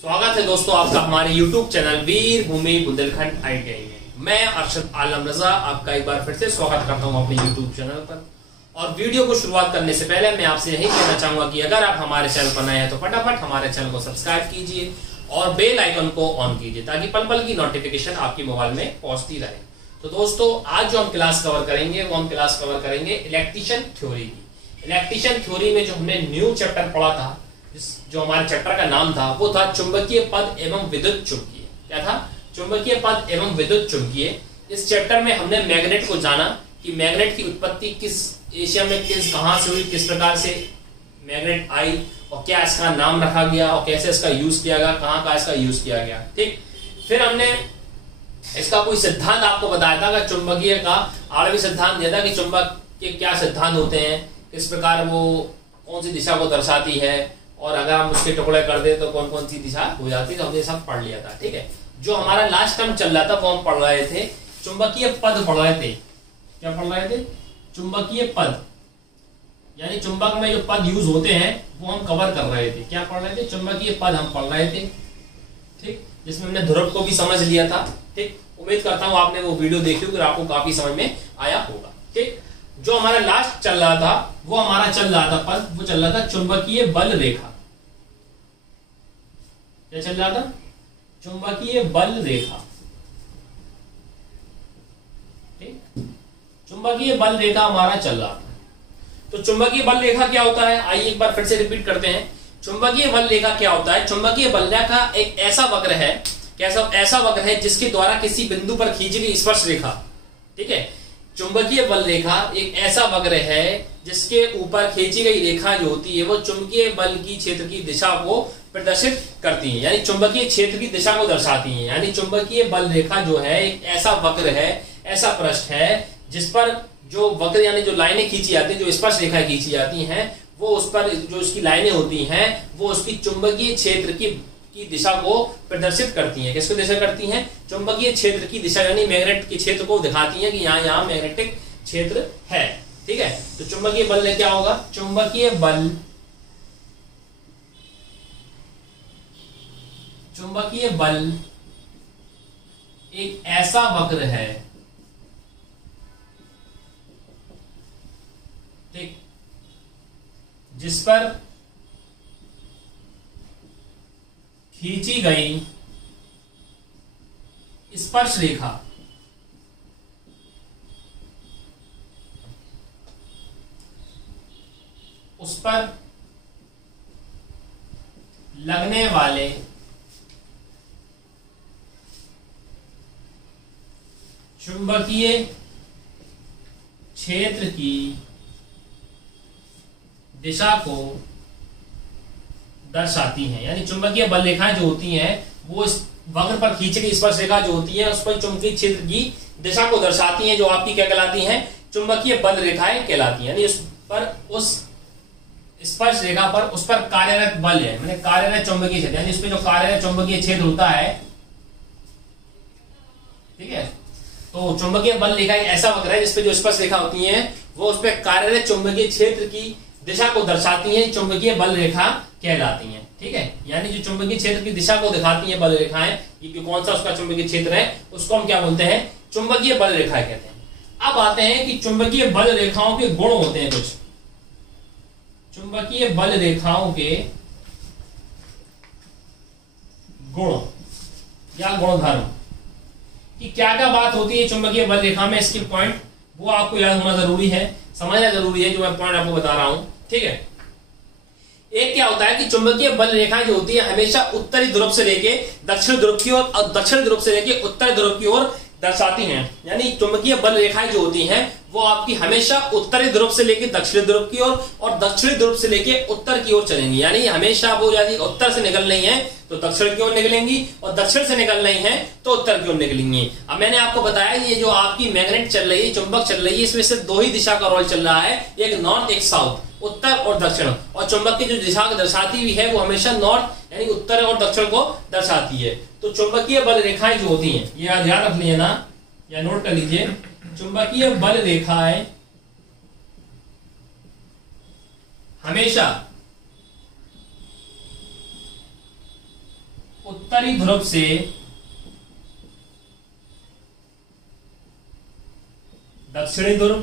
स्वागत है दोस्तों आपका हमारे YouTube चैनल वीर भूमि बुंदेलखंड ITI में। मैं अरशद आलम रजा आपका एक बार फिर से स्वागत करता हूं अपने YouTube चैनल पर। और वीडियो को शुरुआत करने से पहले मैं आपसे यही कहना चाहूंगा कि अगर आप हमारे चैनल पर नए हैं तो फटाफट हमारे चैनल को सब्सक्राइब कीजिए और बेल आइकन को ऑन कीजिए ताकि पल पल की नोटिफिकेशन आपके मोबाइल में पहुंचती रहे। तो दोस्तों आज जो हम क्लास कवर करेंगे वो हम क्लास कवर करेंगे इलेक्ट्रीशियन थ्योरी की। इलेक्ट्रीशियन थ्योरी में जो हमने न्यू चैप्टर पढ़ा था, जो हमारे चैप्टर का नाम था वो था चुंबकीय पद एवं विद्युत चुंबकीय। क्या था? चुंबकीय पद एवं विद्युत चुंबकीय। इस चैप्टर में हमने मैग्नेट को जाना कि मैग्नेट की उत्पत्ति किस एशिया में कहां से हुई, किस प्रकार से मैग्नेट आई और क्या इसका नाम रखा गया और कैसे इसका यूज किया गया, कहां का इसका यूज किया गया। ठीक, फिर हमने इसका कोई सिद्धांत आपको बताया था, चुंबकीय का आणविक सिद्धांत दिया था कि चुंबक के क्या सिद्धांत होते हैं, किस प्रकार वो कौन सी दिशा को दर्शाती है और अगर हम उसके टुकड़े कर दे तो कौन कौन सी दिशा हो जाती है। तो हमने सब पढ़ लिया था। ठीक है, जो हमारा लास्ट टर्म चल रहा था वो हम पढ़ रहे थे चुंबकीय पद पढ़ रहे थे। क्या पढ़ रहे थे? चुंबकीय पद, यानी चुंबक में जो पद यूज होते हैं वो हम कवर कर रहे थे। क्या पढ़ रहे थे? चुंबकीय पद हम पढ़ रहे थे। ठीक, जिसमें हमने ध्रुव को भी समझ लिया था। ठीक, उम्मीद करता हूं आपने वो वीडियो देखी होगी और आपको काफी समझ में आया होगा। ठीक, जो हमारा लास्ट चल रहा था वो हमारा चल रहा था पद, वो चल रहा था चुंबकीय बल रेखा। क्या चल रहा था? चुंबकीय बल रेखा। ठीक, चुंबकीय बल रेखा हमारा चल रहा था। तो चुंबकीय बल रेखा क्या होता है, आइए एक बार फिर से रिपीट करते हैं। चुंबकीय बल रेखा क्या होता है? चुंबकीय बल रेखा एक ऐसा वक्र है, कैसा ऐसा वक्र है जिसके द्वारा किसी बिंदु पर खींची गई स्पर्श रेखा। ठीक है, चुंबकीय बल रेखा एक ऐसा वक्र है जिसके ऊपर खींची गई रेखा जो होती है वो चुंबकीय बल की क्षेत्र की दिशा को प्रदर्शित करती है, यानी चुंबकीय क्षेत्र की दिशा को दर्शाती है। यानी चुंबकीय बल रेखा जो है एक ऐसा वक्र है, ऐसा पृष्ठ है जिस पर जो वक्र यानी जो लाइनें खींची जाती हैं, जो स्पर्श रेखाएं खींची जाती हैं, वो उस पर जो उसकी लाइनें होती हैं वो उसकी चुंबकीय क्षेत्र की दिशा को प्रदर्शित करती हैं। किसको दिशा करती हैं? चुंबकीय क्षेत्र की दिशा, यानी मैग्नेट के क्षेत्र को दिखाती हैं कि यहाँ मैग्नेटिक क्षेत्र है। ठीक है, तो चुंबकीय बल ने क्या होगा? चुंबकीय बल एक ऐसा वक्र है, ठीक, जिस पर खींची गई स्पर्श रेखा उस पर लगने वाले चुंबकीय क्षेत्र की दिशा को दर्शाती हैं। यानी चुंबकीय बल रेखाएं जो होती हैं वो इस वक्र पर खींची गई स्पर्श रेखा जो होती है उस पर चुंबकीय क्षेत्र की दिशा को दर्शाती हैं, जो आपकी क्या कहलाती हैं? चुंबकीय बल रेखाएं कहलाती हैं। यानी उस स्पर्श रेखा पर उस पर कार्यरत बल है, मैंने कार्यरत चुंबकीय क्षेत्र, यानी इस पे जो कार्यरत चुंबकीय क्षेत्र होता है। ठीक है, तो चुंबकीय बल रेखा एक ऐसा वक्र है जिसपे जो स्पर्श रेखा होती है वो उस पर कार्यरत चुंबकीय क्षेत्र की दिशा को दर्शाती हैं, चुंबकीय बल रेखा कहलाती हैं। ठीक है, यानी जो चुंबकीय क्षेत्र की दिशा को दिखाती हैं बल रेखाएं, ये कौन सा उसका चुंबकीय क्षेत्र है उसको हम क्या बोलते हैं? चुंबकीय बल रेखाएं कहते हैं। अब आते हैं कि चुंबकीय बल रेखाओं के गुण होते हैं कुछ। चुंबकीय बल रेखाओं के गुण या गुणधर्म कि क्या क्या बात होती है चुंबकीय बल रेखा में, इसके पॉइंट वो आपको याद होना जरूरी है, समझना जरूरी है जो मैं पॉइंट आपको बता रहा हूं। ठीक है, एक क्या होता है कि चुंबकीय बल रेखाएं जो होती है हमेशा उत्तरी ध्रुव से लेके दक्षिण ध्रुव की ओर और दक्षिण ध्रुव से लेके उत्तर ध्रुव की ओर दर्शाती हैं। यानी चुंबकीय बल रेखाएं जो होती हैं वो आपकी हमेशा उत्तरी ध्रुव से लेके दक्षिणी ध्रुव की ओर और दक्षिणी ध्रुव से लेके उत्तर की ओर चलेंगी। यानी हमेशा वो यदि उत्तर से निकल रही हैं तो दक्षिण की ओर निकलेंगी और दक्षिण से निकल रही हैं तो उत्तर की ओर निकलेंगी। अब मैंने आपको बताया ये जो आपकी मैग्नेट चल रही है, चुंबक चल रही है, इसमें से दो ही दिशा का रोल चल रहा है, एक नॉर्थ एक साउथ, उत्तर और दक्षिण। और चुंबक की जो दिशा दर्शाती हुई है वो हमेशा नॉर्थ यानी उत्तर और दक्षिण को दर्शाती है। तो चुंबकीय बल रेखाएं जो होती हैं ये याद रख लीजिए ना, या नोट कर लीजिए, चुंबकीय बल रेखाएं हमेशा उत्तरी ध्रुव से दक्षिणी ध्रुव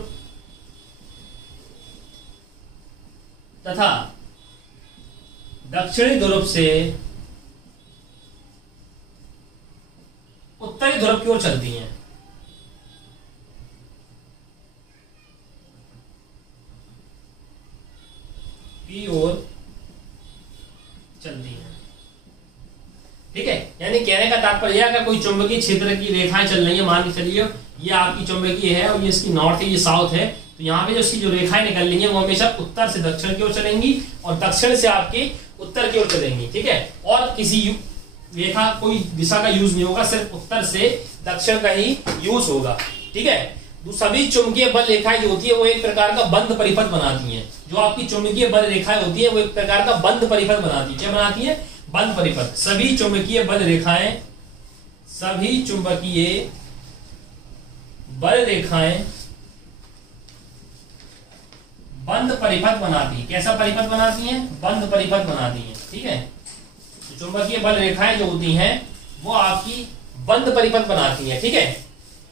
तथा दक्षिणी ध्रुव से उत्तरी ध्रुव की ओर चलती हैं। की ओर चलती हैं, ठीक है। यानी कहने का तात्पर्य अगर कोई चुंबकीय क्षेत्र की रेखाएं चल रही है, मान के चलिए ये आपकी चुंबकीय है और ये इसकी नॉर्थ है, ये साउथ है, तो यहाँ पे जो इसकी जो रेखाएं निकल रही है वो हमेशा उत्तर से दक्षिण की ओर चलेंगी और दक्षिण से आपकी उत्तर की ओर चलेंगी, ठीक है। और किसी रेखा कोई दिशा का यूज नहीं होगा, सिर्फ उत्तर से दक्षिण का ही यूज होगा, ठीक है। तो सभी चुंबकीय बल रेखाएं जो होती है वो एक प्रकार का बंद परिपथ बनाती हैं। जो आपकी चुंबकीय बल रेखाएं होती है वो एक प्रकार का बंद परिपथ बनाती है। क्या बनाती है? बंद परिपथ। सभी चुंबकीय बल रेखाएं, सभी चुंबकीय बल रेखाएं बंद परिपथ बनाती है। कैसा परिपथ बनाती हैं? बंद परिपथ बनाती हैं, ठीक है। तो चुंबकीय बल रेखाएं जो होती हैं वो आपकी बंद परिपथ बनाती हैं, ठीक है।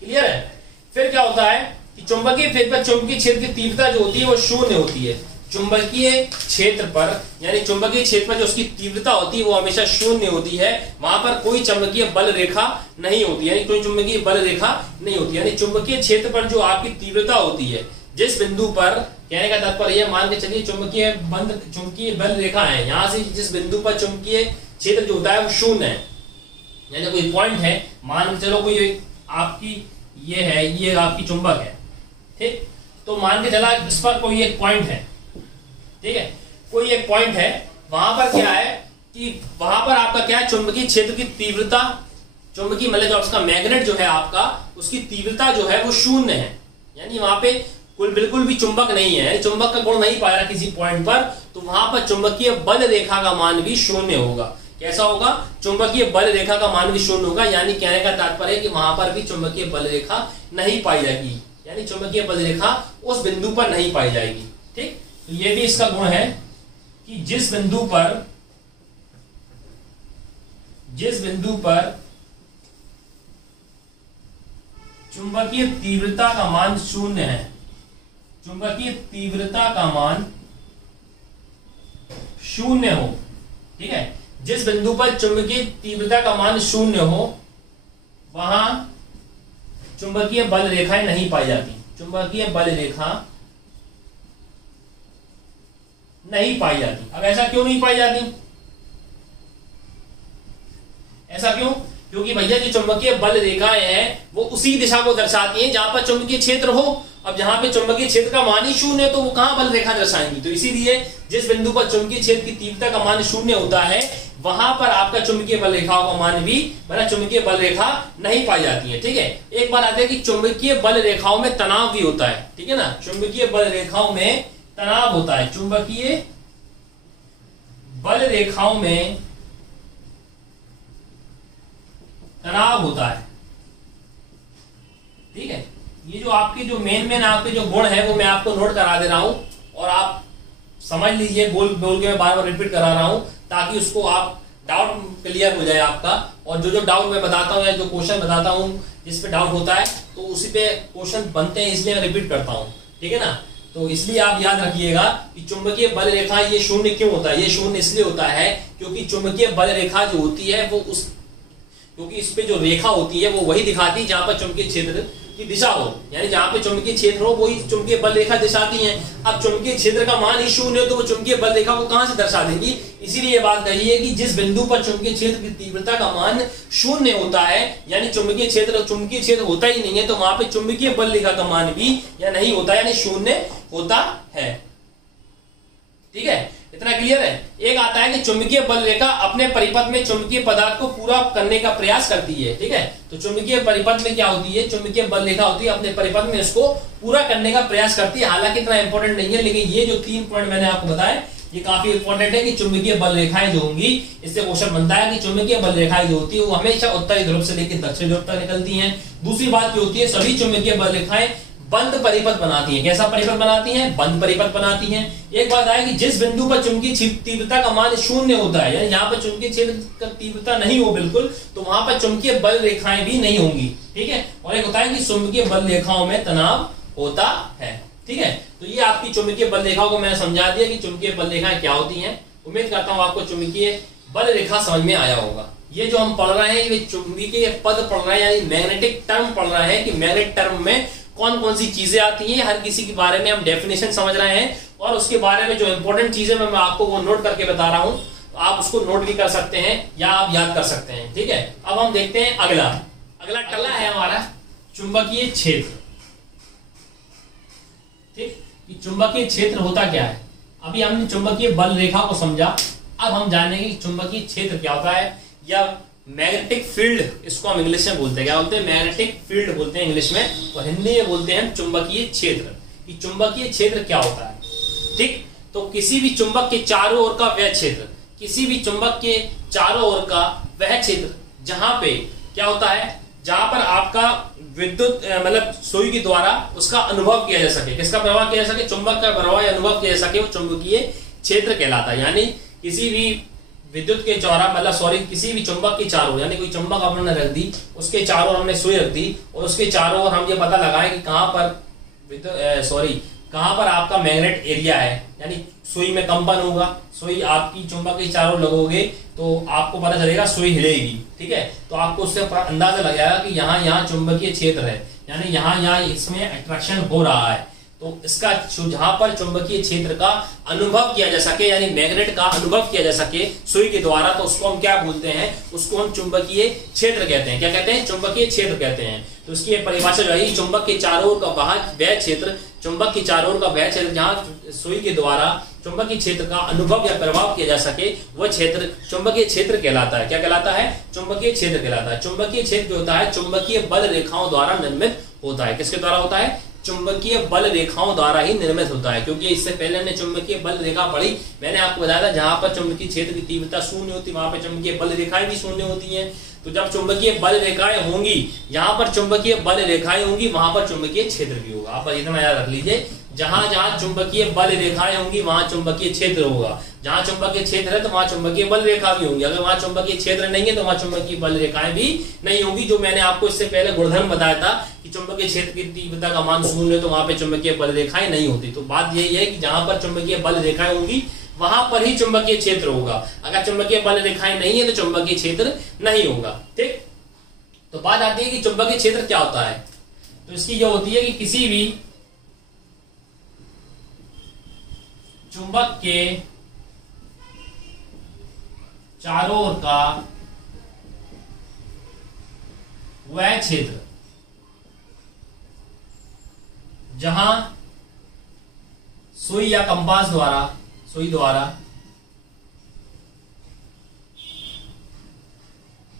क्लियर है? फिर क्या होता है कि चुंबकीय क्षेत्र की तीव्रता जो होती है वो शून्य होती है। चुंबकीय क्षेत्र पर यानी चुंबकीय क्षेत्र पर जो उसकी तीव्रता होती है वो हमेशा शून्य होती है। वहां पर कोई चुंबकीय बल रेखा नहीं होती, यानी कोई चुंबकीय बल रेखा नहीं होती। यानी चुंबकीय क्षेत्र पर जो आपकी तीव्रता होती है, जिस बिंदु पर, कहने का तात्पर्य मान के चलिए चुंबकीय बल रेखा है, यहां से जिस बिंदु पर चुंबकीय क्षेत्र जो होता है वो शून्य है, यानी कोई पॉइंट है, मान के चलो कोई आपकी ये है, ये आपकी चुंबक है, ठीक। तो मान के चला इस पर कोई एक पॉइंट है, ठीक है, कोई एक पॉइंट है, वहां पर क्या है कि वहां पर आपका क्या है, चुंबकीय क्षेत्र की तीव्रता, चुंबकीय मतलब जो उसका मैग्नेट जो है आपका, उसकी तीव्रता जो है वो शून्य है। यानी वहां पे कोई बिल्कुल भी चुंबक नहीं है, चुंबक का गुण नहीं पाया किसी पॉइंट पर, तो वहां पर चुंबकीय बल रेखा का मान भी शून्य होगा। कैसा होगा? चुंबकीय बल रेखा का मान भी शून्य होगा। यानी कहने का तात्पर्य है कि वहां पर भी चुंबकीय बल रेखा नहीं पाई जाएगी, यानी चुंबकीय बल रेखा उस बिंदु पर नहीं पाई जाएगी, ठीक। तो ये भी इसका गुण है कि जिस बिंदु पर चुंबकीय तीव्रता का मान शून्य है, चुंबकीय तीव्रता का मान शून्य हो, ठीक है, जिस बिंदु पर चुंबकीय तीव्रता का मान शून्य हो वहां चुंबकीय बल रेखाएं नहीं पाई जाती, चुंबकीय बल रेखा नहीं पाई जाती। अब ऐसा क्यों नहीं पाई जाती? ऐसा क्यों? क्योंकि भैया जो चुंबकीय बल रेखाएं हैं वो उसी दिशा को दर्शाती हैं जहां पर चुंबकीय क्षेत्र हो। अब जहां पे चुंबकीय क्षेत्र का मान ही शून्य है तो वो कहां बल रेखा दर्शाएंगी? तो इसीलिए जिस बिंदु पर चुंबकीय क्षेत्र की तीव्रता का मान शून्य होता है वहां पर आपका चुंबकीय बल रेखाओं का मान भी चुंबकीय बल रेखा नहीं पाई जाती है, ठीक है। एक बात आती है कि चुंबकीय बल रेखाओं में तनाव भी होता है, ठीक है ना। चुंबकीय बल रेखाओं में तनाव होता है, चुंबकीय बल रेखाओं में तनाव होता है, ठीक है। ये जो आपके जो मेन आपके जो गुण है वो मैं आपको नोट करा दे रहा हूं और आप समझ लीजिए, बोल के मैं बार बार रिपीट करा रहा हूं ताकि उसको आप डाउट क्लियर हो जाए आपका। और जो डाउट मैं बताता हूं या जो क्वेश्चन बताता हूं जिस पे डाउट होता है तो उसी पे क्वेश्चन बनते हैं, इसलिए मैं रिपीट करता हूं, ठीक है ना। तो इसलिए आप याद रखिएगा कि चुंबकीय बल रेखा ये शून्य क्यों होता है? ये शून्य इसलिए होता है क्योंकि चुंबकीय बल रेखा जो होती है वो क्योंकि इस पे जो रेखा होती है वो वही दिखाती है जहां पर चुंबकीय क्षेत्र की दिशा हो, यानी जहां पे चुंबकीय क्षेत्र हो वही चुंबकीय बल रेखा दर्शाती है। अब चुंबकीय क्षेत्र का मान ही शून्य हो तो वो चुंबकीय बल रेखा को कहां से दर्शा देंगी? इसीलिए ये बात कही है कि जिस बिंदु पर चुंबकीय क्षेत्र की तीव्रता का मान शून्य होता है, यानी चुंबकीय क्षेत्र होता ही नहीं है, तो वहां पे चुंबकीय बल रेखा का मान भी या नहीं होता, यानी शून्य होता है, ठीक है। इतना क्लियर है? एक आता है कि चुंबकीय बल रेखा अपने परिपथ में चुंबकीय पदार्थ को पूरा करने का प्रयास करती है, ठीक है। तो चुंबकीय परिपथ में क्या होती है? चुंबकीय बल रेखा होती है अपने परिपथ में इसको पूरा करने का प्रयास करती है। हालांकि इतना इंपॉर्टेंट नहीं है, लेकिन ये जो 3 पॉइंट मैंने आपको बताया ये काफी इंपॉर्टेंट है कि चुंबकीय बल रेखाएं जो होंगी, इससे क्वेश्चन बनता है कि चुंबकीय बल रेखाएं जो होती है वो हमेशा उत्तरी ध्रुव से लेकर दक्षिणी ध्रुव तक निकलती हैं। दूसरी बात क्या होती है? सभी चुंबकीय बल रेखाएं बंद परिपथ बनाती हैं। कैसा परिपथ बनाती हैं? बंद परिपथ बनाती हैं। एक बात है कि जिस बिंदु पर चुंबकीय तीव्रता का मान शून्य होता है, यानी यहाँ पर चुंबकीय क्षेत्र का तीव्रता नहीं हो बिल्कुल, तो वहां पर चुंबकीय बल रेखाएं भी नहीं होंगी। ठीक है। और एक होता है कि चुंबकीय बल रेखाओं में तनाव होता है। ठीक है। तो ये आपकी चुंबकीय बल रेखाओं को मैंने समझा दिया कि चुंबकीय बल रेखाएं क्या होती हैं। उम्मीद करता हूं आपको चुंबकीय बल रेखा समझ में आया होगा। ये जो हम पढ़ रहे हैं ये चुंबकीय पद पढ़ रहे हैं, यानी मैग्नेटिक टर्म पढ़ रहे हैं कि मैग्नेटिक टर्म में कौन कौन सी चीजें आती हैं, हर किसी के बारे में हम डेफिनेशन समझ रहे हैं और उसके बारे में जो इंपॉर्टेंट चीजें मैं आपको वो नोट करके बता रहा हूं। आप उसको नोट भी कर सकते हैं या आप याद कर सकते हैं। ठीक है। अब हम देखते हैं अगला टल्ला है हमारा चुंबकीय क्षेत्र। ठीक, कि चुंबकीय क्षेत्र होता क्या है। अभी हमने चुंबकीय बल रेखा को समझा, अब हम जानेंगे कि चुंबकीय क्षेत्र क्या होता है, या मैग्नेटिक फील्ड, इसको हम इंग्लिश में बोलते हैं। क्या बोलते हैं? मैग्नेटिक फील्ड बोलते हैं इंग्लिश में, और हिंदी में बोलते हैं चुंबकीय क्षेत्र। कि चुंबकीय क्षेत्र क्या होता है। ठीक, तो किसी भी चुंबक के चारों ओर का वह क्षेत्र, किसी भी चुंबक के चारों ओर का वह क्षेत्र जहां पे क्या होता है, जहां पर आपका विद्युत मतलब सुई के द्वारा उसका अनुभव किया जा सके। किसका प्रभाव किया जा सके? चुंबक का प्रभाव या अनुभव किया जा सके, वो चुंबकीय क्षेत्र कहलाता है। यानी किसी भी विद्युत के चौरा मतलब किसी भी चुंबक के चारों, यानी कोई चुंबक हमने रख दी, उसके चारों हमने सुई रख दी और उसके चारों ओर हम ये पता लगाएं कि कहां पर कहां पर आपका मैग्नेट एरिया है, यानी सुई में कंपन होगा। सुई आपकी चुंबक के चारों लगोगे तो आपको पता चलेगा सुई हिलेगी। ठीक है। तो आपको उससे अंदाजा लग जाएगा कि यहाँ चुंबकीय क्षेत्र है, यानी यहाँ इसमें अट्रैक्शन हो रहा है। तो इसका जहां पर चुंबकीय क्षेत्र का अनुभव किया जा सके, यानी मैग्नेट का अनुभव किया जा सके सुई के द्वारा, तो उसको हम क्या बोलते हैं? उसको हम चुंबकीय क्षेत्र कहते हैं। क्या कहते हैं? चुंबकीय क्षेत्र कहते हैं। तो इसकी परिभाषा जो है, चुंबक के चारों ओर का वह क्षेत्र, चुंबक के चारों ओर का वह क्षेत्र जहां सुई के द्वारा चुंबकीय क्षेत्र का अनुभव या प्रभाव किया जा सके, वह क्षेत्र चुंबकीय क्षेत्र कहलाता है। क्या कहलाता है? चुंबकीय क्षेत्र कहलाता है। चुंबकीय क्षेत्र जो होता है चुंबकीय बल रेखाओं द्वारा निर्मित होता है। किसके द्वारा होता है? चुंबकीय बल रेखाओं द्वारा ही निर्मित होता है। क्योंकि इससे पहले हमने चुंबकीय बल रेखा पढ़ी, मैंने आपको बताया था जहां पर चुंबकीय क्षेत्र की तीव्रता शून्य होती है वहां पर चुंबकीय बल रेखाएं भी शून्य होती हैं। तो जब चुंबकीय बल रेखाएं होंगी, यहाँ पर चुंबकीय बल रेखाएं होंगी, वहां पर चुंबकीय क्षेत्र भी होगा। आप इतना याद रख लीजिए, जहां जहां चुंबकीय बल रेखाएं होंगी वहां चुंबकीय क्षेत्र होगा। जहां चुंबकीय क्षेत्र है तो वहां चुंबकीय बल रेखा भी होंगी। अगर वहां चुंबकीय क्षेत्र नहीं है तो वहां चुंबकीय बल रेखाएं भी नहीं होंगी। जो मैंने आपको इससे पहले गुणधर्म बताया था कि चुंबकीय क्षेत्र की तीव्रता का मान शून्य है तो वहां पे चुंबकीय बल रेखाएं नहीं होती। तो बात यही है कि जहां पर चुंबकीय बल रेखाएं होंगी वहां पर ही चुंबकीय क्षेत्र होगा। अगर चुंबकीय बल रेखाएं नहीं है तो चुंबकीय क्षेत्र नहीं होगा। ठीक, तो बात आती है कि चुंबकीय क्षेत्र क्या होता है। तो इसकी जो होती है कि किसी भी चुंबक के चारों ओर का वह क्षेत्र जहां सुई या कंपास द्वारा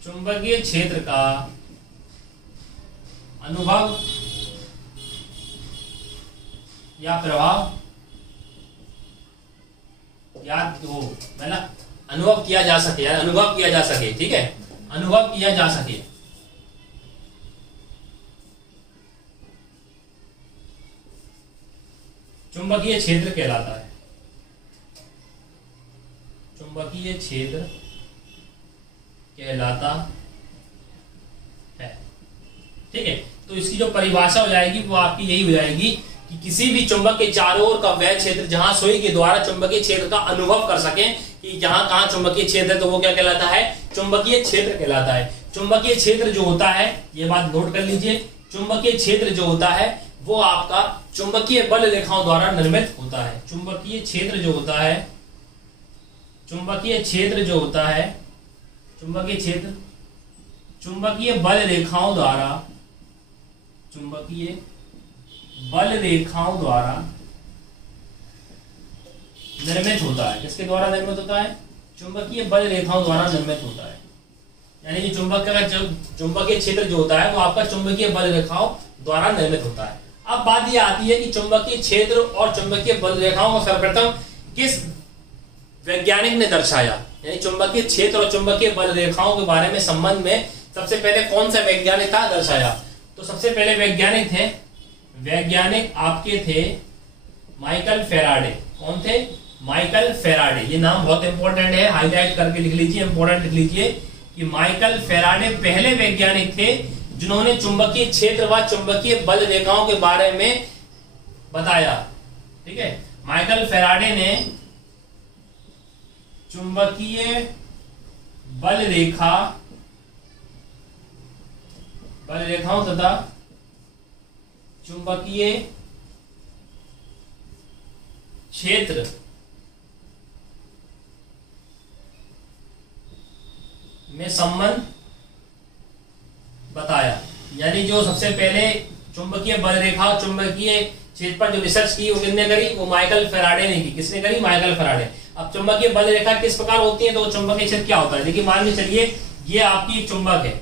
चुंबकीय क्षेत्र का अनुभव या प्रभाव याद हो, मतलब अनुभव किया जा सके, यार अनुभव किया जा सके। ठीक है, अनुभव किया जा सके। चुंबकीय क्षेत्र कहलाता है। चुंबकीय क्षेत्र कहलाता है। ठीक है, तो इसकी जो परिभाषा हो जाएगी वो आपकी यही हो जाएगी कि किसी भी चुंबक के चारों ओर का वह क्षेत्र जहां सुई के द्वारा चुंबकीय क्षेत्र का अनुभव कर सके कि जहां कहां चुंबकीय क्षेत्र है, तो वो क्या कहलाता है? चुंबकीय क्षेत्र कहलाता है। चुंबकीय क्षेत्र जो होता है, ये बात नोट कर लीजिए, चुंबकीय क्षेत्र जो होता है वो आपका चुंबकीय बल रेखाओं द्वारा निर्मित होता है। चुंबकीय क्षेत्र जो होता है, चुंबकीय क्षेत्र जो होता है, चुंबकीय क्षेत्र चुंबकीय बल रेखाओं द्वारा, चुंबकीय बल रेखाओं द्वारा निर्मित होता है। किसके द्वारा निर्मित होता है? चुंबकीय बल रेखाओं द्वारा निर्मित होता है। यानी कि चुंबकीय क्षेत्र जो होता है वो आपका चुंबकीय बल रेखाओं द्वारा निर्मित होता है। अब बात यह आती है कि चुंबकीय क्षेत्र और चुंबकीय बल रेखाओं को सर्वप्रथम किस वैज्ञानिक ने दर्शाया, यानी चुंबकीय क्षेत्र और चुंबकीय बल रेखाओं के बारे में संबंध में सबसे पहले कौन सा वैज्ञानिक था दर्शाया? तो सबसे पहले वैज्ञानिक थे वैज्ञानिक आपके थे माइकल फेराडे। कौन थे? Michael Faraday. ये नाम बहुत इंपॉर्टेंट है, हाईलाइट करके लिख लीजिए, इंपॉर्टेंट लिख लीजिए कि माइकल फेराडे पहले वैज्ञानिक थे जिन्होंने चुंबकीय क्षेत्र व चुंबकीय बल रेखाओं के बारे में बताया। ठीक है, माइकल फेराडे ने चुंबकीय बल रेखाओं तथा चुंबकीय क्षेत्र में संबंध बताया। यानी जो सबसे पहले चुंबकीय बल रेखा और चुंबकीय क्षेत्र पर जो रिसर्च की वो किसने करी? वो माइकल फेराडे ने की। किसने करी? Michael Faraday. अब चुंबकीय बल रेखा किस प्रकार होती है, तो चुंबकीय क्षेत्र क्या होता है? देखिए मान के चलिए ये आपकी चुंबक है,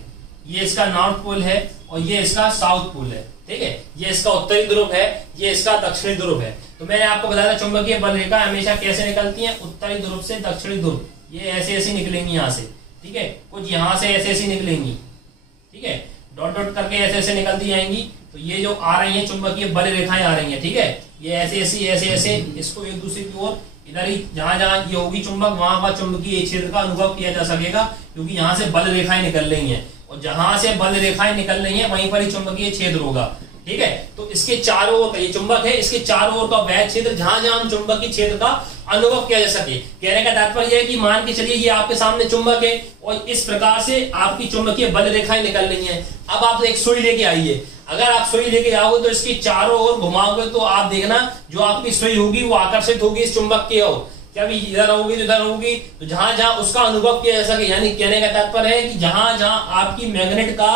ये इसका नॉर्थ पोल है और ये इसका साउथ पोल है। ठीक है, ये इसका उत्तरी ध्रुव है, ये इसका दक्षिणी ध्रुव है। तो मैंने आपको बताया था चुंबकीय बल रेखा हमेशा कैसे निकलती है? उत्तरी ध्रुव से दक्षिणी ध्रुव। ये ऐसे ऐसे निकलेंगी यहाँ से। ठीक है, कुछ यहाँ से ऐसे ऐसे निकलेंगी। ठीक है, डॉट डॉट करके ऐसे ऐसे निकलती जाएंगी। तो ये जो आ रही है चुंबकीय बल रेखाएं आ रही हैं। ठीक है, ये ऐसे ऐसे इसको एक दूसरे की ओर इधर ही जहां जहां ये होगी चुंबक वहां पर चुंबकीय क्षेत्र का अनुभव किया जा सकेगा, क्योंकि यहाँ से बल रेखाएं निकल रही हैं और जहां से बल रेखाएं निकल रही हैं वहीं पर ही चुंबकीय क्षेत्र होगा। ठीक है, तो इसके चारों ओर ये चुंबक है, इसके चारों ओर का वह क्षेत्र जहां जहां हम चुंबकीय क्षेत्र का अनुभव किया जा सके। कहने का तात्पर्य है कि मान के चलिए ये आपके सामने चुंबक है और इस प्रकार से आपकी चुंबकीय बल रेखाएं निकल रही हैं। अब आप एक सुई लेके आइए, अगर आप सुई लेके आओगे तो इसकी चारों ओर घुमाओगे तो आप देखना जो आपकी सुई होगी वो आकर्षित होगी इस चुंबक की ओर। क्या भी इधर होगी तो इधर होगी, तो जहां जहां उसका अनुभव किया जा सके। यानी कहने का तात्पर्य है कि जहां जहां आपकी मैग्नेट का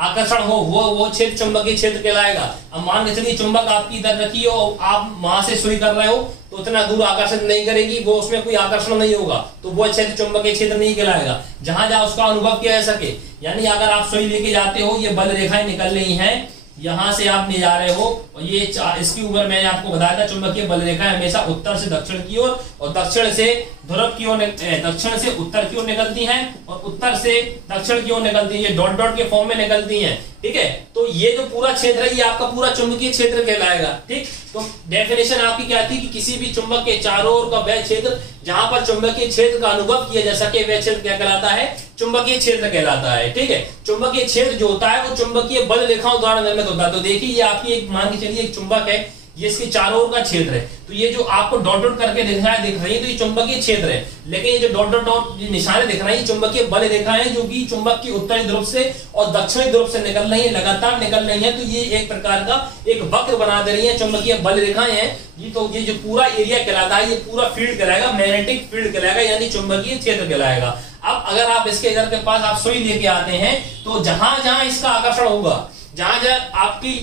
आकर्षण हो वो क्षेत्र चुंबकीय क्षेत्र कहलाएगा। अब मान के चलिए चुंबक आपकी इधर रखी हो, आप वहां से सुई कर रहे हो तो उतना दूर आकर्षित नहीं करेगी, वो उसमें कोई आकर्षण नहीं होगा, तो वो क्षेत्र चुंबकीय क्षेत्र नहीं कहलाएगा। जहां जहां उसका अनुभव किया जा सके, यानी अगर आप सुई लेके जाते हो, ये बल रेखाएं निकल रही हैं, यहां से आप ले जा रहे हो और ये इसके ऊपर मैंने आपको बताया था चुंबकीय बल रेखाएं हमेशा उत्तर से दक्षिण की ओर और दक्षिण से ध्रुव की ओर, दक्षिण से उत्तर की ओर निकलती हैं और उत्तर से दक्षिण की ओर निकलती हैं। ये डॉट डॉट के फॉर्म में निकलती हैं। ठीक है, तो ये जो पूरा क्षेत्र है ये आपका पूरा चुंबकीय क्षेत्र कहलाएगा। ठीक, तो डेफिनेशन आपकी क्या थी कि किसी भी चुंबक के चारों ओर का वह क्षेत्र जहां पर चुंबकीय क्षेत्र का अनुभव किया जा सके वह क्षेत्र क्या कहलाता है? चुंबकीय क्षेत्र कहलाता है। ठीक है, चुंबकीय क्षेत्र जो होता है वो चुंबकीय बल रेखाओं द्वारा निर्मित होता है। तो देखिए ये आपकी एक मान के चलिए एक चुंबक है, ये इसके चारों ओर का क्षेत्र है। तो ये जो आपको डॉट डॉट करके दिख रही है तो ये चुंबकीय क्षेत्र है। लेकिन ये जो डॉट डॉट डॉट निशाने दिख रहे हैं ये चुंबकीय बल रेखाएं हैं जो कि चुंबक की उत्तरी ध्रुव से और दक्षिणी ध्रुव से निकल रही है, लगातार निकल रही है। तो ये एक प्रकार का एक वक्र बना दे रही है, चुंबकीय बल रेखाएं हैं ये। तो ये जो पूरा एरिया कहलाता है ये पूरा फील्ड कहलाएगा, मैग्नेटिक फील्ड कहलाएगा, यानी चुंबकीय क्षेत्र कहलाएगा। अब अगर आप इसके इधर के पास आप सुई लेके आते हैं तो जहां जहां इसका आकर्षण होगा, जहां जहां आपकी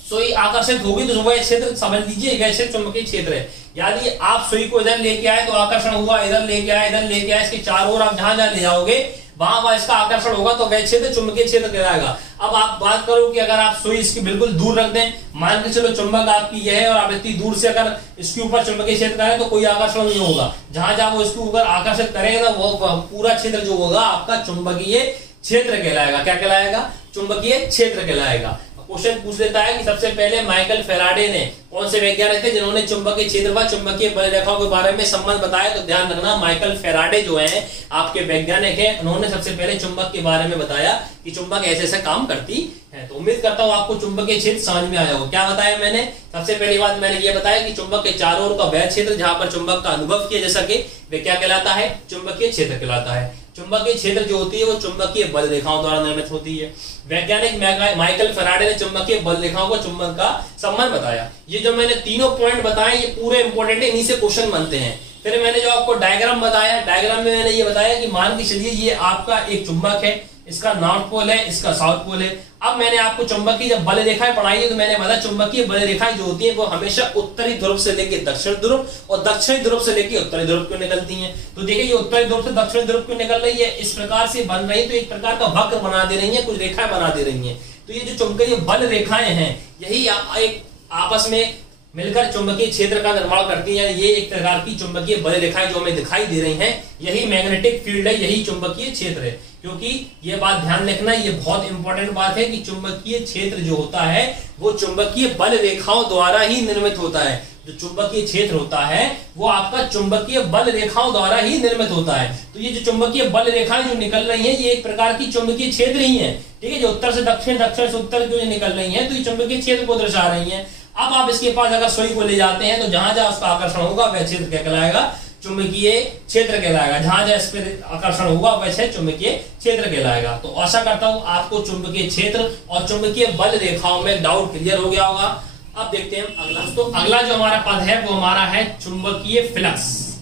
सुई आकर्षित होगी तो वह क्षेत्र समझ लीजिए वह क्षेत्र चुंबकीय क्षेत्र है। यदि आप सुई को इधर लेके आए तो आकर्षण हुआ, इधर लेके आए, इधर लेके आए, इसके चारों ओर आप जहां जहां ले जाओगे वहां वहां इसका आकर्षण होगा तो वह क्षेत्र चुंबकीय क्षेत्र कहलाएगा। अब आप बात करो कि अगर आप सुई इसकी बिल्कुल दूर रख दें, मान के चलो चुंबक आपकी यह है और आप इतनी दूर से अगर इसके ऊपर चुंबकीय क्षेत्र करें तो कोई आकर्षण नहीं होगा। जहां जहां वो इसके ऊपर आकर्षित करेगा ना वो पूरा क्षेत्र जो होगा आपका चुंबकीय क्षेत्र कहलाएगा। क्या कहलाएगा? चुंबकीय क्षेत्र कहलाएगा। क्वेश्चन पूछ लेता है कि सबसे पहले माइकल फेराडे ने कौन से वैज्ञानिक थे जिन्होंने चुंबकीय क्षेत्र व चुंबकीय बल रेखाओं के बारे में संबंध बताया? तो ध्यान रखना माइकल फेराडे जो है आपके वैज्ञानिक हैं, उन्होंने सबसे पहले चुंबक के बारे में बताया कि चुंबक ऐसे ऐसे काम करती है। तो उम्मीद करता हूं आपको चुंबकीय क्षेत्र समझ में आया होगा। क्या बताया मैंने? सबसे पहली बात मैंने ये बताया कि चुंबक के चारों ओर का वह क्षेत्र जहां पर चुंबक का अनुभव किया जा सके वह क्या कहलाता है? चुंबकीय क्षेत्र कहलाता है। चुंबकीय क्षेत्र जो होती है वो चुंबकीय बल रेखाओं द्वारा निर्मित होती है। वैज्ञानिक माइकल फेराडे ने चुंबकीय बल रेखाओं को चुंबक का संबंध बताया। ये जो मैंने तीनों पॉइंट बताए ये पूरे इंपॉर्टेंट है, इन्हीं से क्वेश्चन बनते हैं। फिर मैंने जो आपको डायग्राम बताया, डायग्राम में मैंने ये बताया कि मान के चलिए ये आपका एक चुंबक है, इसका नॉर्थ पोल है, इसका साउथ पोल है। अब मैंने आपको चुंबक की जब बल रेखाएं पढ़ाई है तो मैंने बताया चुंबकीय बल रेखाएं जो होती हैं वो हमेशा उत्तरी ध्रुव से लेकर दक्षिण ध्रुव और दक्षिणी ध्रुव से लेकर उत्तरी ध्रुव को निकलती हैं। तो देखिए ये उत्तरी ध्रुव से दक्षिणी ध्रुव को निकल रही है, इस प्रकार से बन रही है, तो एक प्रकार का वक्र बना दे रही है, कुछ रेखाएं बना दे रही है। तो ये जो चुंबकीय बल रेखाएं हैं यही एक आपस में मिलकर चुंबकीय क्षेत्र का निर्माण करती हैं। ये एक प्रकार की चुंबकीय बल रेखाएं जो हमें दिखाई दे रही हैं, यही मैग्नेटिक फील्ड है, यही चुंबकीय क्षेत्र है। क्योंकि ये बात ध्यान रखना, ये बहुत इंपॉर्टेंट बात है कि चुंबकीय क्षेत्र जो होता है वो चुंबकीय बल रेखाओं द्वारा ही निर्मित होता है। जो चुंबकीय क्षेत्र होता है वो आपका चुंबकीय बल रेखाओं द्वारा ही निर्मित होता है। तो ये जो चुंबकीय बल रेखाएं जो निकल रही हैं, ये एक प्रकार की चुंबकीय क्षेत्र ही है। ठीक है, जो उत्तर से दक्षिण, दक्षिण से उत्तर जो निकल रही है, तो ये चुंबकीय क्षेत्र को दर्शा रही है। अब आप इसके पास अगर सुई को ले जाते हैं तो जहां जहां उसका आकर्षण होगा वह क्षेत्र क्या कहलाएगा? चुंबकीय क्षेत्र कहलाएगा। जहां जहां इस पर आकर्षण होगा वह चुंबकीय क्षेत्र कहलाएगा। तो आशा करता हूं आपको चुंबकीय क्षेत्र और चुंबकीय बल रेखाओं में डाउट क्लियर हो गया होगा। अब देखते हैं अगला। तो अगला जो हमारा पद है वो हमारा है चुंबकीय फ्लक्स।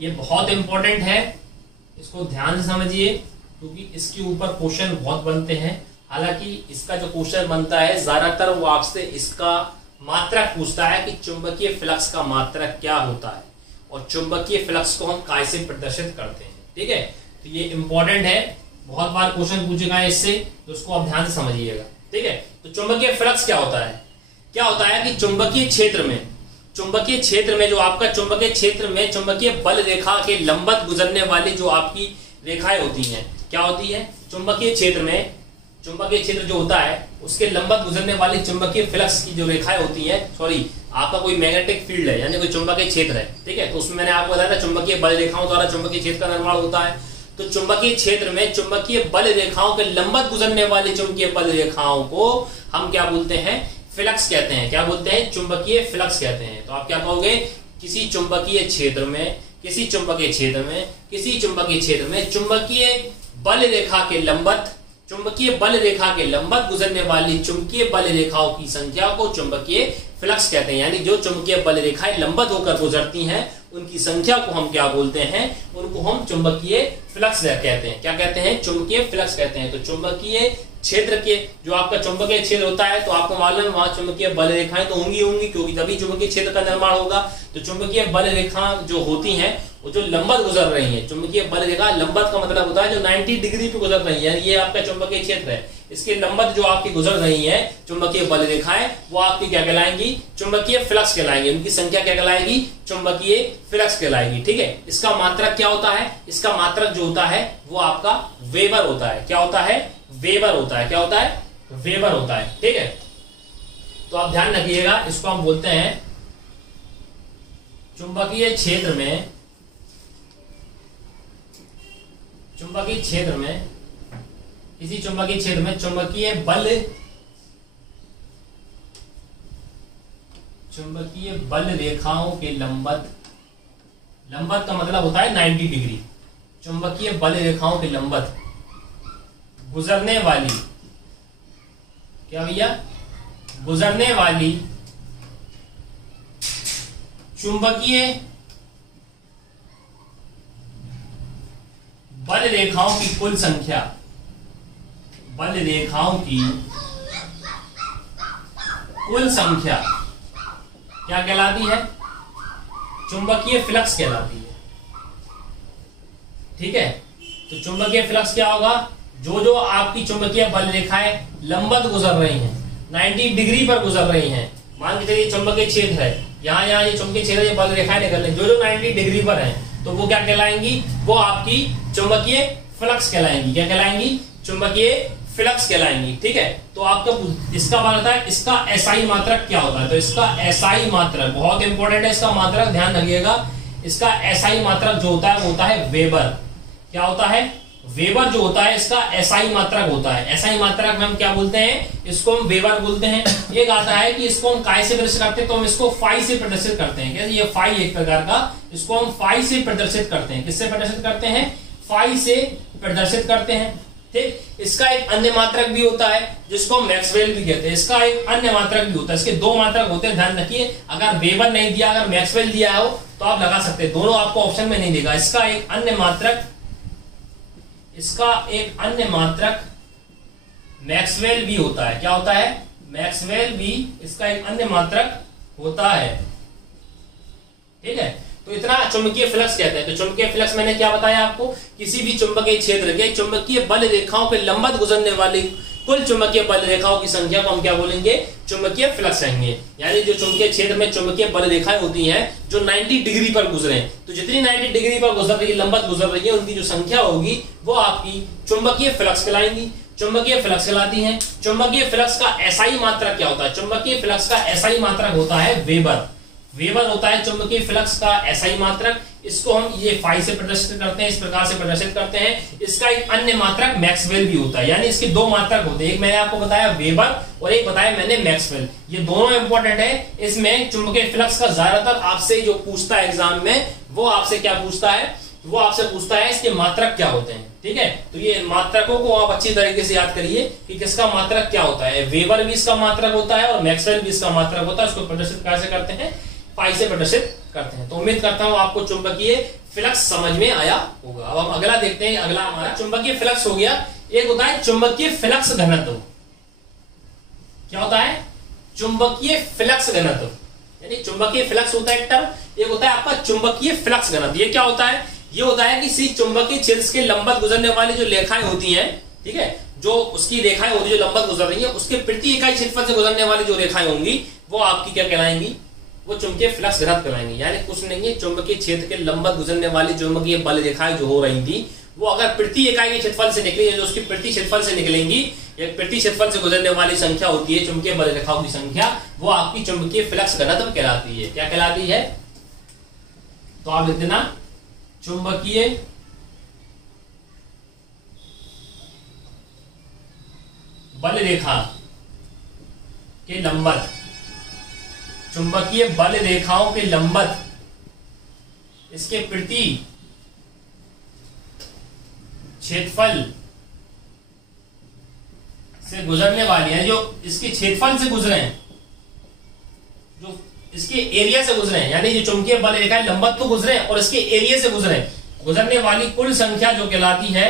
ये बहुत इंपॉर्टेंट है, इसको ध्यान से समझिए क्योंकि इसके ऊपर क्वेश्चन बहुत बनते हैं। हालांकि इसका जो क्वेश्चन बनता है ज्यादातर वो आपसे इसका मात्रक पूछता है कि चुंबकीय फ्लक्स का मात्रक क्या होता है और चुंबकीय फ्लक्स को हम कैसे प्रदर्शित करते हैं। ठीक है, तो ये इंपॉर्टेंट है, बहुत बार क्वेश्चन पूछेगा है इससे, तो उसको आप ध्यान से समझिएगा। ठीक है, तो चुंबकीय फ्लक्स क्या होता है? क्या होता है कि चुंबकीय क्षेत्र में जो आपका चुंबकीय क्षेत्र में चुंबकीय बल रेखा के लंबवत गुजरने वाली जो आपकी रेखाएं होती हैं, क्या होती है? चुंबकीय क्षेत्र जो होता है उसके लंबवत गुजरने वाली चुंबकीय फ्लक्स की जो रेखाएं होती हैं, आपका कोई मैग्नेटिक फील्ड है यानी कोई चुंबकीय क्षेत्र है। ठीक है, तो उसमें मैंने आपको बताया था चुंबकीय बल रेखाओं द्वारा चुंबकीय क्षेत्र का निर्माण होता है। तो चुंबकीय क्षेत्र में चुंबकीय बल रेखाओं के लंबवत गुजरने वाली चुंबकीय बल रेखाओं को हम क्या बोलते हैं? फ्लक्स कहते हैं। क्या बोलते हैं? चुंबकीय फ्लक्स कहते हैं। तो आप क्या कहोगे? किसी चुंबकीय क्षेत्र में चुंबकीय बल रेखा के लंबवत गुजरने वाली चुंबकीय बल रेखाओं की संख्या को चुंबकीय फ्लक्स कहते हैं। यानी जो चुंबकीय बल रेखाएं लंबवत होकर गुजरती हैं उनकी संख्या को हम क्या बोलते हैं? उनको हम चुंबकीय फ्लक्स कहते हैं। क्या कहते हैं? चुंबकीय फ्लक्स कहते हैं। तो चुंबकीय क्षेत्र के जो आपका चुंबकीय क्षेत्र होता है, तो आपको मालूम है वहां चुंबकीय बल रेखाएं तो होंगी क्योंकि तभी चुंबकीय क्षेत्र का निर्माण होगा। तो चुंबकीय बल रेखा जो होती हैं वो जो लंबवत गुजर रही है, चुंबकीय बल रेखा लंबवत का मतलब होता है जो 90 डिग्री पे गुजर रही है, ये आपका चुंबकीय क्षेत्र है। इसके लंबवत जो आपकी गुजर रही है चुंबकीय बल रेखाएं, वो आपकी क्या कहलाएंगी? चुंबकीय फ्लक्स कहलाएंगी। उनकी संख्या क्या कहलाएगी? चुंबकीय फ्लक्स कहलाएगी। ठीक है, इसका मात्रक क्या होता है? इसका मात्रक जो होता है वो आपका वेबर होता है। क्या होता है? वेबर होता है। क्या होता है? वेबर होता है। ठीक है, तो आप ध्यान रखिएगा, इसको हम बोलते हैं चुंबकीय क्षेत्र में किसी चुंबकीय क्षेत्र में चुंबकीय बल रेखाओं के लंबवत का मतलब होता है 90 डिग्री। चुंबकीय बल रेखाओं के लंबवत गुजरने वाली, क्या भैया? गुजरने वाली चुंबकीय बल रेखाओं की कुल संख्या, क्या कहलाती है? चुंबकीय फ्लक्स कहलाती है। ठीक है, तो चुंबकीय फ्लक्स क्या होगा? जो आपकी चुंबकीय बल रेखाएं लंबवत गुजर रही हैं, 90 डिग्री पर गुजर रही हैं, मान के चलिए चुंबकीय क्षेत्र है, यहाँ ये चुंबकीय क्षेत्र, ये बल रेखाएं निकल रही, जो 90 डिग्री पर है, तो वो क्या कहलाएंगी? वो आपकी चुंबकीय फ्लक्स कहलाएंगी। क्या कहलाएंगी? चुंबकीय फ्लक्स कहलाएंगी। ठीक है, तो आपका इसका बात होता है इसका एसआई मात्रक क्या होता है? तो इसका एसआई मात्रक बहुत इंपॉर्टेंट है, इसका मात्रक ध्यान रखिएगा। इसका एसआई मात्रक जो होता है वो होता है वेबर। क्या होता है? वेबर जो होता है इसका एसआई मात्रक होता है। एसआई मात्रक में हम क्या बोलते हैं? इसको हम वेबर बोलते हैं। एक आता है कि इसको हम काय से प्रदर्शित करते हैं, तो हम इसको फाई से प्रदर्शित करते हैं। कैसे? ये फाई एक प्रकार का, इसको हम फाई से प्रदर्शित करते हैं। किससे प्रदर्शित करते हैं? फाई से प्रदर्शित करते हैं। ठीक, इसका एक अन्य मात्रक भी होता है जिसको हम मैक्सवेल भी कहते हैं। इसका एक अन्य मात्रक भी होता है। इसके दो मात्रक होते हैं, ध्यान रखिए। अगर वेबर नहीं दिया, अगर मैक्सवेल दिया हो तो आप लगा सकते हैं, दोनों आपको ऑप्शन में नहीं देगा। इसका एक अन्य मात्रक मैक्सवेल भी होता है। क्या होता है? मैक्सवेल भी इसका एक अन्य मात्रक होता है। ठीक है, तो इतना चुंबकीय फ्लक्स कहते हैं। तो चुंबकीय फ्लक्स मैंने क्या बताया आपको? किसी भी चुंबकीय क्षेत्र के चुंबकीय बल रेखाओं के लंबवत गुजरने वाली कुल चुंबकीय बल रेखाओं की संख्या को हम क्या बोलेंगे, चुंबकीय फ्लक्स कहेंगे। यानी जो चुंबकीय क्षेत्र में चुंबकीय बल रेखाएं होती हैं जो 90 डिग्री पर गुजरे, तो जितनी 90 डिग्री पर गुजर रही है, लंबवत गुजर रही है, उनकी जो संख्या होगी वो आपकी चुंबकीय फ्लक्स कहलाएंगी, चुंबकीय फ्लक्स कहलाती हैं। चुंबकीय फ्लक्स का एसआई मात्रक क्या होता है? चुंबकीय फ्लक्स का एसआई मात्रक होता है वेबर। वेबर होता है चुंबकीय फ्लक्स का एसआई मात्रक। इसको हम ये फाई से प्रदर्शित करते हैं, इस प्रकार से प्रदर्शित करते हैं। इसका एक अन्य मात्रक मैक्सवेल भी होता है, यानी इसके दो मात्रक होते हैं, एक मैंने आपको बताया वेबर और एक बताया मैंने मैक्सवेल। ये दोनों इंपॉर्टेंट है। इसमें चुंबकीय फ्लक्स का ज्यादातर आपसे जो पूछता है एग्जाम में, वो आपसे क्या पूछता है, वो आपसे पूछता है इसके मात्रक क्या होते हैं। ठीक है, तो ये मात्रकों को आप अच्छी तरीके से याद करिए कि किसका मात्रक क्या होता है। वेबर भी इसका मात्रक होता है और मैक्सवेल भी इसका मात्रक होता है। उसको प्रदर्शित कैसे करते हैं, पाई से प्रदर्शित करते हैं। तो उम्मीद करता हूं आपको चुंबकीय फ्लक्स समझ में आया होगा। अब हम अगला देखते हैं। अगला हमारा चुंबकीय फ्लक्स हो गया। एक होता है चुंबकीय फ्लक्स घनत्व। क्या होता है? चुंबकीय फ्लक्स घनत्व, यानी चुंबकीय फ्लक्स होता है एक टर्म, एक होता है आपका चुंबकीय फ्लक्स घनत्व। ये क्या होता है? ये होता है किसी चुंबकीय क्षेत्र के लंबवत गुजरने वाली जो रेखाएं होती हैं, ठीक है, जो उसकी रेखाएं होती है जो लंबवत गुजर रही है, उसके प्रति इकाई क्षेत्रफल से गुजरने वाली जो रेखाएं होंगी वो आपकी क्या कहलाएंगी, वो चुंबकीय फ्लक्स घनत्व कहलाएंगे। यानी कुछ नहीं है, चुंबकीय क्षेत्र के लंबवत गुजरने वाली चुंबकीय बल रेखाएं जो हो रही थी वो अगर प्रति इकाई के क्षेत्रफल से निकली, जो उसकी प्रति क्षेत्रफल से निकलेंगी, एक प्रति क्षेत्रफल से गुजरने वाली संख्या होती है चुंबकीय बल रेखाओं की संख्या, वो आपकी चुंबकीय फ्लक्स घनत्व कहलाती है। क्या कहलाती है? तो आप लिख देना चुंबकीय बल रेखा के लंबवत, चुंबकीय बल रेखाओं के लंबवत इसके प्रति क्षेत्रफल से गुजरने वाली है, जो इसके क्षेत्रफल से गुजरे हैं, जो इसके एरिया से गुजरे हैं, यानी जो चुंबकीय बल रेखाएं लंबवत तो गुजरे और इसके एरिया से गुजरे, गुजरने वाली कुल संख्या जो कहलाती है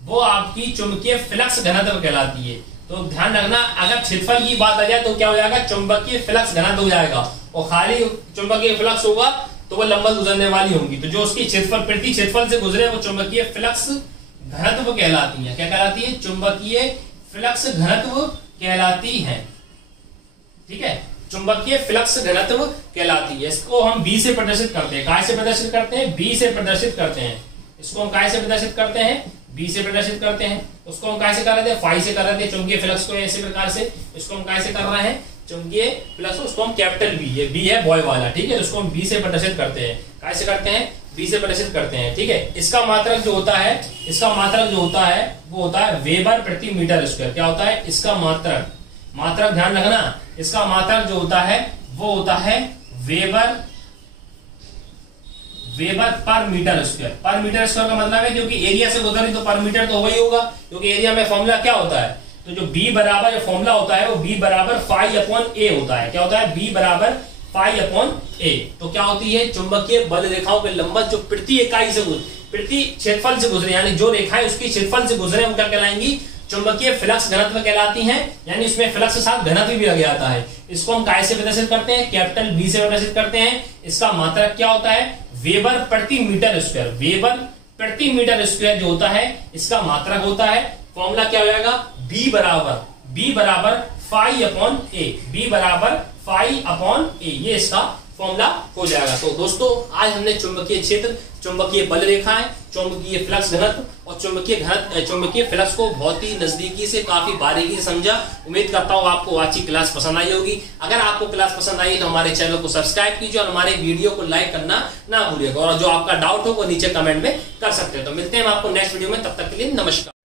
वो आपकी चुंबकीय फ्लक्स घनत्व कहलाती है। तो ध्यान रखना, अगर क्षेत्रफल की बात आ जाए तो क्या हो जाएगा, चुंबकीय फ्लक्स घनत्व हो जाएगा, और खाली चुंबकीय फ्लक्स होगा तो वो लंबवत गुजरने वाली होंगी। तो जो उसकी क्षेत्रफल प्रति क्षेत्रफल से गुजरे वो चुंबकीय फ्लक्स घनत्व कहलाती है। क्या कहलाती है? चुंबकीय फ्लक्स घनत्व कहलाती है। ठीक है, चुंबकीय फ्लक्स घनत्व कहलाती है। इसको हम बी से प्रदर्शित करते हैं। काय से प्रदर्शित करते हैं? बी से प्रदर्शित करते हैं। इसको हम काय से प्रदर्शित करते हैं? बी से प्रदर्शित करते हैं। उसको हम काय से कर रहे थे? फाई से कर रहे थे चुंबकीय फ्लक्स को ऐसे प्रकार से। इसको हम काय से कर रहे हैं? चुंबकीय फ्लक्स, उसको हम कैपिटल बी, ये बी है बॉय वाला, ठीक है, उसको हम बी से प्रदर्शित करते हैं। काय से करते हैं? बी से प्रदर्शित करते हैं। ठीक है, इसका मात्रक जो होता है, इसका मात्रक जो होता है वो होता है वेबर प्रति मीटर स्क्वायर। क्या होता है इसका मात्रक? मात्रक ध्यान रखना, इसका मात्रक जो होता है वो होता है वेबर पर मीटर स्क्वायर। पर मीटर स्क्वायर का मतलब है क्योंकि एरिया से गुजरी तो पर मीटर तो होगा ही होगा, क्योंकि एरिया में फॉर्मूला क्या होता है, तो जो बी बराबर जो फॉर्मूला होता है वो बी बराबर फाई अपॉन ए होता है। क्या होता है? बी बराबर फाई अपॉन ए। तो क्या होती है? चुंबकीय बल रेखाओं के लंबवत जो प्रति इकाई से प्रति क्षेत्रफल से गुजरे, यानी जो रेखाएं उसकी क्षेत्रफल से गुजरे वो क्या कहलाएंगी? चुंबकीय फ्लक्स घनत्व कहलाती हैं। यानी इसमें फ्लक्स के साथ घनत्व भी लग जाता है। इसको हम काय से प्रदर्शित करते हैं? कैपिटल बी से प्रदर्शित करते हैं। इसका मात्रक क्या होता है? वेबर प्रति मीटर स्क्वायर। वेबर प्रति मीटर स्क्वायर जो होता है इसका मात्रक होता है। फॉर्मूला क्या हो जाएगा? बी बराबर फाई अपॉन ए। बी बराबर फाई अपॉन ए, ये इसका फॉर्मूला हो जाएगा। तो दोस्तों आज हमने चुंबकीय क्षेत्र, चुंबकीय बल रेखाएं, चुंबकीय फ्लक्स घनत्व और चुंबकीय फ्लक्स को बहुत ही नजदीकी से, काफी बारीकी से समझा। उम्मीद करता हूँ आपको आज की क्लास पसंद आई होगी। अगर आपको क्लास पसंद आई तो हमारे चैनल को सब्सक्राइब कीजिए और हमारे वीडियो को लाइक करना ना भूलिएगा। और जो आपका डाउट हो वो नीचे कमेंट में कर सकते हैं। तो मिलते हैं हम आपको नेक्स्ट वीडियो में, तब तक के लिए नमस्कार।